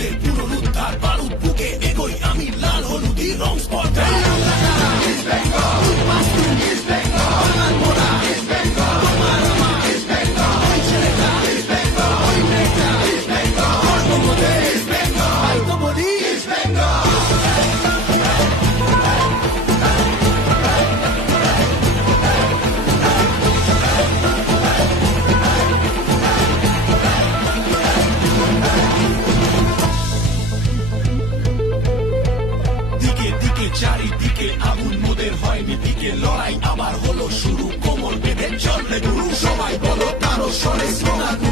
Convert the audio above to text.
মোদের পুনরুদ্ধার বারুদ বুকে এগোই আমি লাল হলুদি রং স্পর্ধা চারিদিকে আগুন মোদের হয়নি দিকে লড়াই আবার হলো শুরু কোমর বেঁধে চললে গুরু সবাই বলো তারও স্বরে স্লোগান